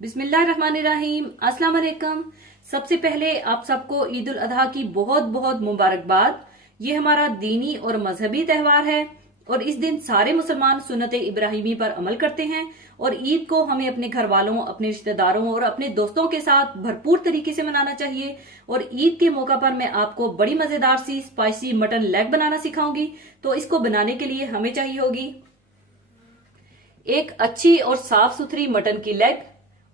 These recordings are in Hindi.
बिस्मिल्लाहिर्रहमानिर्रहीम। अस्सलाम वालेकुम। सबसे पहले आप सबको ईद उल अजहा की बहुत बहुत मुबारकबाद। ये हमारा दीनी और मजहबी त्यौहार है और इस दिन सारे मुसलमान सुन्नत इब्राहिमी पर अमल करते हैं और ईद को हमें अपने घर वालों, अपने रिश्तेदारों और अपने दोस्तों के साथ भरपूर तरीके से मनाना चाहिए। और ईद के मौका पर मैं आपको बड़ी मजेदार सी स्पाइसी मटन लेग बनाना सिखाऊंगी। तो इसको बनाने के लिए हमें चाहिए होगी एक अच्छी और साफ सुथरी मटन की लेग,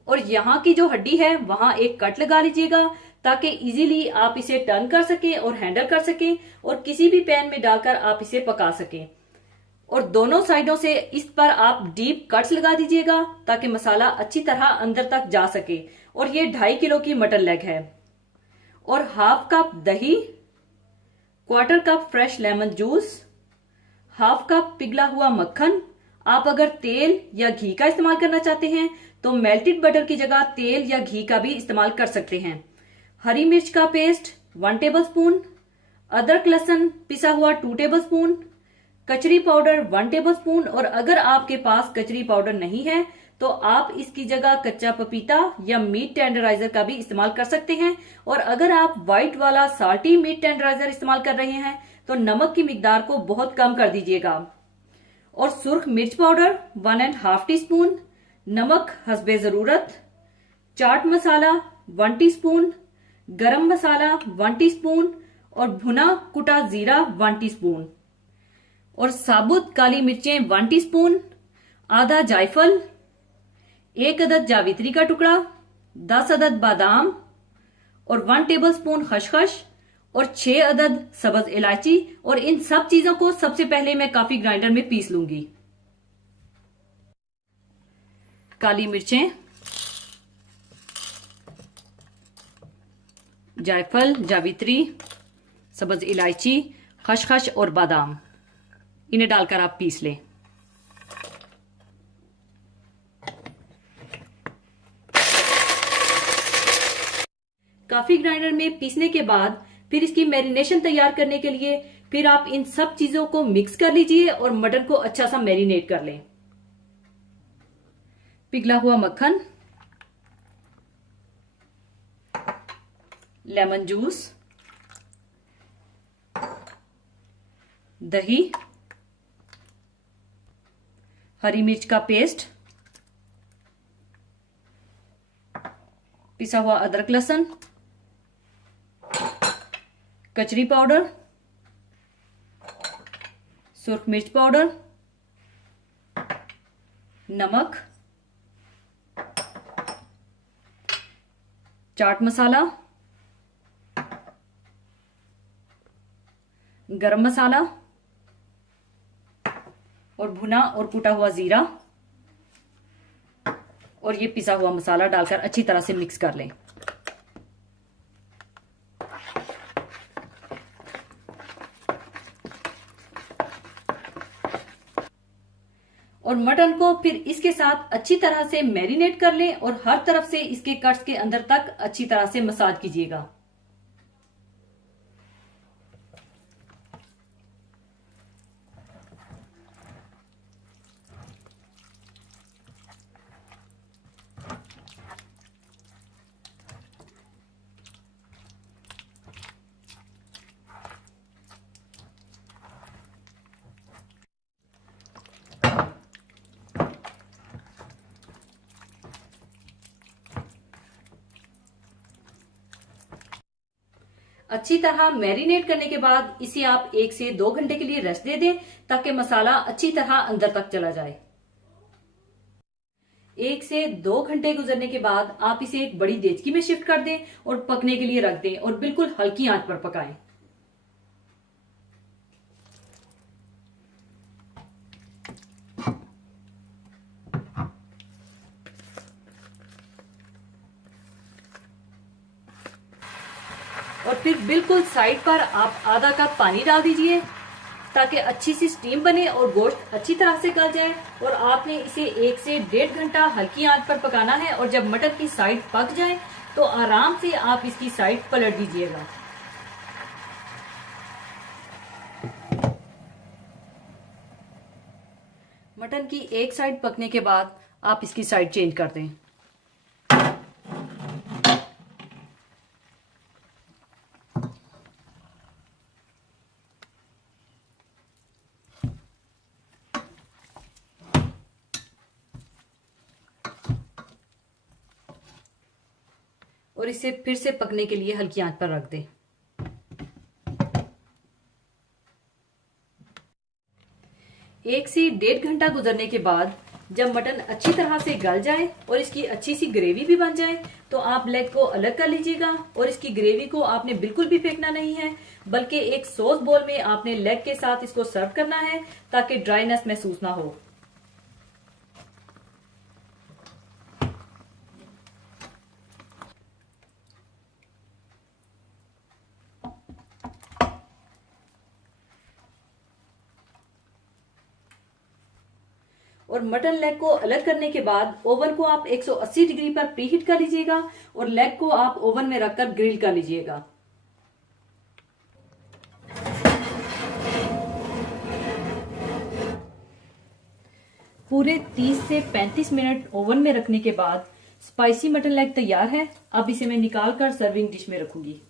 और यहाँ की जो हड्डी है वहां एक कट लगा लीजिएगा ताकि इजीली आप इसे टर्न कर सकें और हैंडल कर सकें और किसी भी पैन में डालकर आप इसे पका सकें। और दोनों साइडों से इस पर आप डीप कट्स लगा दीजिएगा ताकि मसाला अच्छी तरह अंदर तक जा सके। और ये 2.5 किलो की मटन लेग है। और हाफ कप दही, quarter cup fresh lemon juice, half cup पिघला हुआ मक्खन। आप अगर तेल या घी का इस्तेमाल करना चाहते हैं तो मेल्टेड बटर की जगह तेल या घी का भी इस्तेमाल कर सकते हैं। हरी मिर्च का पेस्ट 1 टेबलस्पून, अदरक लहसुन पिसा हुआ 2 टेबलस्पून, कचरी पाउडर 1 टेबलस्पून। और अगर आपके पास कचरी पाउडर नहीं है तो आप इसकी जगह कच्चा पपीता या मीट टेंडराइजर का भी इस्तेमाल कर सकते हैं। और अगर आप व्हाइट वाला साल्टी मीट टेंडराइजर इस्तेमाल कर रहे हैं तो नमक की मिकदार को बहुत कम कर दीजिएगा। और सुर्ख मिर्च पाउडर 1.5 टीस्पून, नमक हस्बे जरूरत, चाट मसाला 1 टीस्पून, गरम मसाला 1 टीस्पून और भुना कुटा जीरा 1 टीस्पून और साबुत काली मिर्चें 1 टीस्पून, आधा जायफल, 1 अदद जावित्री का टुकड़ा, 10 अदद बादाम और 1 टेबलस्पून खसखस और 6 अदद सब्ज इलायची। और इन सब चीजों को सबसे पहले मैं काफी ग्राइंडर में पीस लूंगी। काली मिर्चें, जायफल, जावित्री, सब्ज इलायची, खसखस और बादाम, इन्हें डालकर आप पीस लें। काफी ग्राइंडर में पीसने के बाद फिर इसकी मैरिनेशन तैयार करने के लिए फिर आप इन सब चीजों को मिक्स कर लीजिए और मटन को अच्छा सा मैरिनेट कर लें। पिघला हुआ मक्खन, लेमन जूस, दही, हरी मिर्च का पेस्ट, पिसा हुआ अदरक लहसुन, कचरी पाउडर, सुर्ख मिर्च पाउडर, नमक, चाट मसाला, गरम मसाला और भुना और कुटा हुआ जीरा और ये पिसा हुआ मसाला डालकर अच्छी तरह से मिक्स कर लें। और मटन को फिर इसके साथ अच्छी तरह से मैरिनेट कर लें और हर तरफ से इसके कट्स के अंदर तक अच्छी तरह से मसाज कीजिएगा। अच्छी तरह मैरिनेट करने के बाद इसे आप 1 से 2 घंटे के लिए रेस्ट दे दें ताकि मसाला अच्छी तरह अंदर तक चला जाए। 1 से 2 घंटे गुजरने के बाद आप इसे एक बड़ी देचकी में शिफ्ट कर दें और पकने के लिए रख दें और बिल्कुल हल्की आंच पर पकाएं। और फिर बिल्कुल साइड पर आप आधा कप पानी डाल दीजिए ताकि अच्छी सी स्टीम बने और गोश्त अच्छी तरह से गल जाए। और आपने इसे 1 से 1.5 घंटा हल्की आंच पर पकाना है और जब मटर की साइड पक जाए तो आराम से आप इसकी साइड पलट दीजिएगा। मटन की एक साइड पकने के बाद आप इसकी साइड चेंज कर दें। और इसे फिर से पकने के लिए हल्की आंच पर रख दें। 1 से 1.5 घंटा गुजरने के बाद जब मटन अच्छी तरह से गल जाए और इसकी अच्छी सी ग्रेवी भी बन जाए तो आप लेग को अलग कर लीजिएगा। और इसकी ग्रेवी को आपने बिल्कुल भी फेंकना नहीं है, बल्कि एक सॉस बोल में आपने लेग के साथ इसको सर्व करना है ताकि ड्राइनेस महसूस ना हो। और मटन लेग को अलग करने के बाद ओवन को आप 180 डिग्री पर प्रीहीट कर लीजिएगा और लेग को आप ओवन में रखकर ग्रिल कर लीजिएगा। पूरे 30 से 35 मिनट ओवन में रखने के बाद स्पाइसी मटन लेग तैयार है। अब इसे मैं निकाल कर सर्विंग डिश में रखूंगी।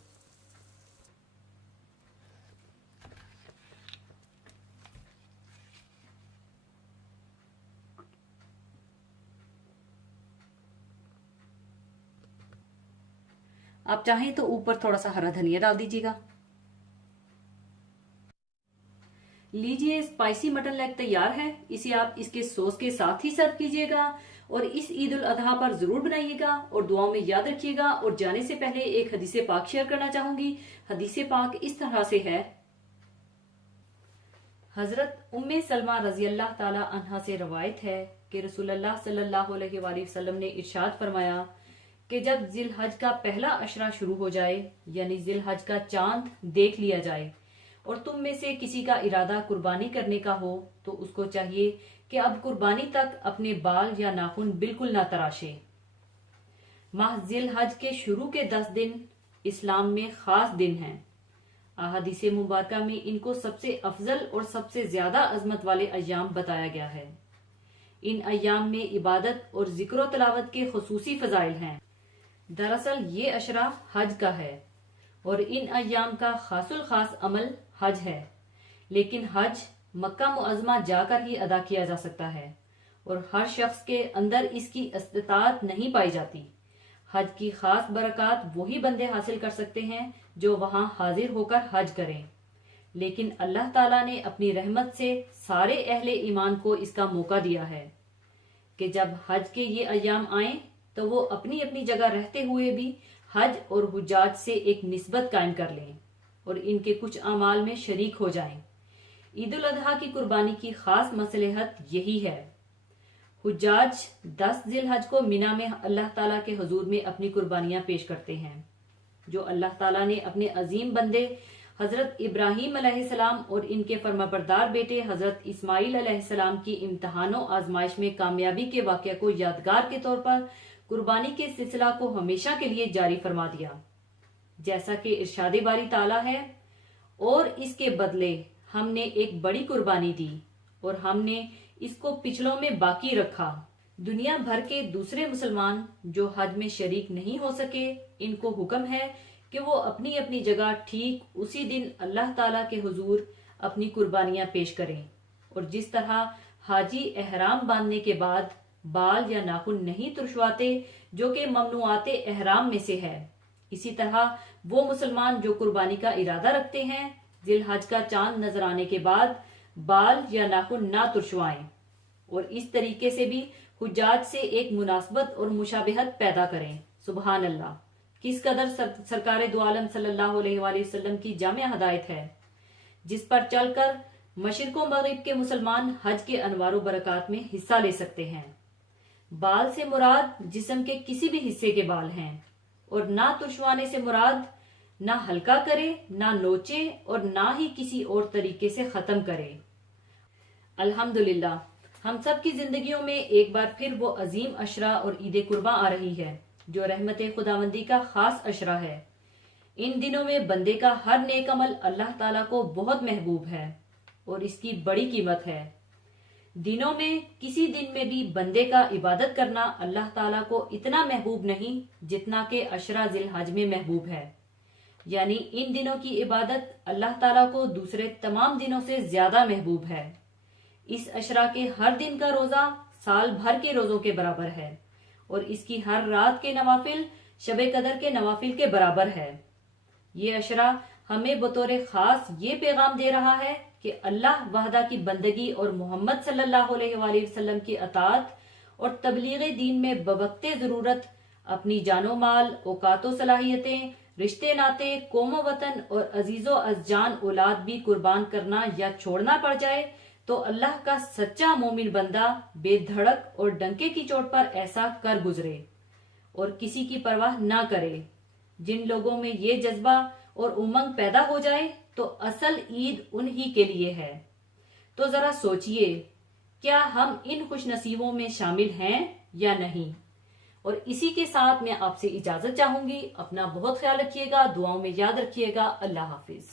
आप चाहें तो ऊपर थोड़ा सा हरा धनिया डाल दीजिएगा। लीजिए, स्पाइसी मटन लेग तैयार है। इसे आप इसके सॉस के साथ ही सर्व कीजिएगा और इस ईद उल अजहा पर जरूर बनाइएगा और दुआओं में याद रखिएगा। और जाने से पहले एक हदीसे पाक शेयर करना चाहूंगी। हदीसे पाक इस तरह से है। हजरत उम्मे सलमा रजी अल्लाह ताला अन्हा से रवायत है कि रसूलुल्लाह सल्लल्लाहु अलैहि वसल्लम ने इरशाद फरमाया कि जब जिल हज का पहला अशरा शुरू हो जाए, यानी जिल हज का चांद देख लिया जाए और तुम में से किसी का इरादा कुर्बानी करने का हो तो उसको चाहिए कि अब कुर्बानी तक अपने बाल या नाखून बिल्कुल ना तराशे। माह जिल हज के शुरू के 10 दिन इस्लाम में खास दिन हैं। अहादीसे मुबारका में इनको सबसे अफजल और सबसे ज्यादा अजमत वाले अय्याम बताया गया है। इन अय्याम में इबादत और जिक्र तलावत के खुसूसी फजाइल हैं। दरअसल ये अशरा हज का है और इन अय्याम का खासुल खास अमल हज है। लेकिन हज मक्का मुअज़्ज़मा जाकर ही अदा किया जा सकता है और हर शख्स के अंदर इसकी इस्तिताअत नहीं पाई जाती। हज की खास बरकत वही बंदे हासिल कर सकते हैं जो वहां हाजिर होकर हज करें। लेकिन अल्लाह ताला ने अपनी रहमत से सारे अहले ईमान को इसका मौका दिया है कि जब हज के ये अय्याम आए तो वो अपनी अपनी जगह रहते हुए भी हज और हुज्जाज से एक निस्बत कायम कर लें और इनके कुछ अमाल में शरीक हो जाएं। ईद उल अजहा की कुर्बानी की खास मसलहत यही है। हुज्जाज 10 जिल हज को मिना में अल्लाह ताला के हुजूर में अपनी कुर्बानियां पेश करते हैं, जो अल्लाह ताला ने अपने अजीम बंदे हजरत इब्राहीम अलैहिस्सलाम और इनके फर्माबरदार बेटे हजरत इस्माइल अलैहिस्सलाम की इम्तहानों आजमाइश में कामयाबी के वाक़या को यादगार के तौर पर कुर्बानी के सिलसिला को हमेशा के लिए जारी फरमा दिया। जैसा कि इरशादे बारी ताला है, और इसके बदले हमने एक बड़ी कुर्बानी दी और हमने इसको पिछलों में बाकी रखा। दुनिया भर के दूसरे मुसलमान जो हज में शरीक नहीं हो सके, इनको हुक्म है कि वो अपनी अपनी जगह ठीक उसी दिन अल्लाह ताला के हुजूर अपनी कुर्बानियां पेश करें। और जिस तरह हाजी एहराम बांधने के बाद बाल या नाखून नहीं तुरशवाते, जो कि ममनुआते एहराम में से है, इसी तरह वो मुसलमान जो कुर्बानी का इरादा रखते हैं, जिल हज का चांद नजर आने के बाद बाल या नाखून ना तुरशवाएं और इस तरीके से भी हुज्जाज से एक मुनासबत और मुशाबहत पैदा करें। सुबहान अल्लाह, किस कदर सरकार दो आलम सल्लल्लाहु अलैहि वसल्लम की जामिया हदायत है, जिस पर चलकर मशरिक व मगरिब के मुसलमान हज के अनवार बरकत में हिस्सा ले सकते हैं। बाल से मुराद जिस्म के किसी भी हिस्से के बाल हैं और ना तुरशवाने से मुराद ना हल्का करे, ना नोचे और ना ही किसी और तरीके से खत्म करे। अल्हम्दुलिल्लाह, हम सब की जिंदगियों में एक बार फिर वो अजीम अशरा और ईद कुर्बा आ रही है, जो रहमत खुदावंदी का खास अशरा है। इन दिनों में बंदे का हर नेक अमल अल्लाह ताला को बहुत महबूब है और इसकी बड़ी कीमत है। दिनों में किसी दिन में भी बंदे का इबादत करना अल्लाह ताला को इतना महबूब नहीं जितना के अशरा जिल हज में महबूब है। यानी इन दिनों की इबादत अल्लाह ताला को दूसरे तमाम दिनों से ज्यादा महबूब है। इस अशरा के हर दिन का रोजा साल भर के रोजों के बराबर है और इसकी हर रात के नवाफिल शबे कदर के नवाफिल के बराबर है। ये अशरा हमें बतौर खास ये पैगाम दे रहा है कि अल्लाह वहदा की बंदगी और मोहम्मद सल्लल्लाहु अलैहि वसल्लम की अतात और तबलीग दीन में बवक्ते जरूरत अपनी जानो माल, औकातो सलाहियतें, रिश्ते नाते, कौम वतन और अजीजो अजजान औलाद भी कुर्बान करना या छोड़ना पड़ जाए तो अल्लाह का सच्चा मोमिन बंदा बेधड़क और डंके की चोट पर ऐसा कर गुजरे और किसी की परवाह ना करे। जिन लोगों में ये जज्बा और उमंग पैदा हो जाए तो असल ईद उन्हीं के लिए है। तो जरा सोचिए, क्या हम इन खुशनसीबों में शामिल हैं या नहीं। और इसी के साथ मैं आपसे इजाजत चाहूंगी। अपना बहुत ख्याल रखिएगा, दुआओं में याद रखिएगा। अल्लाह हाफिज।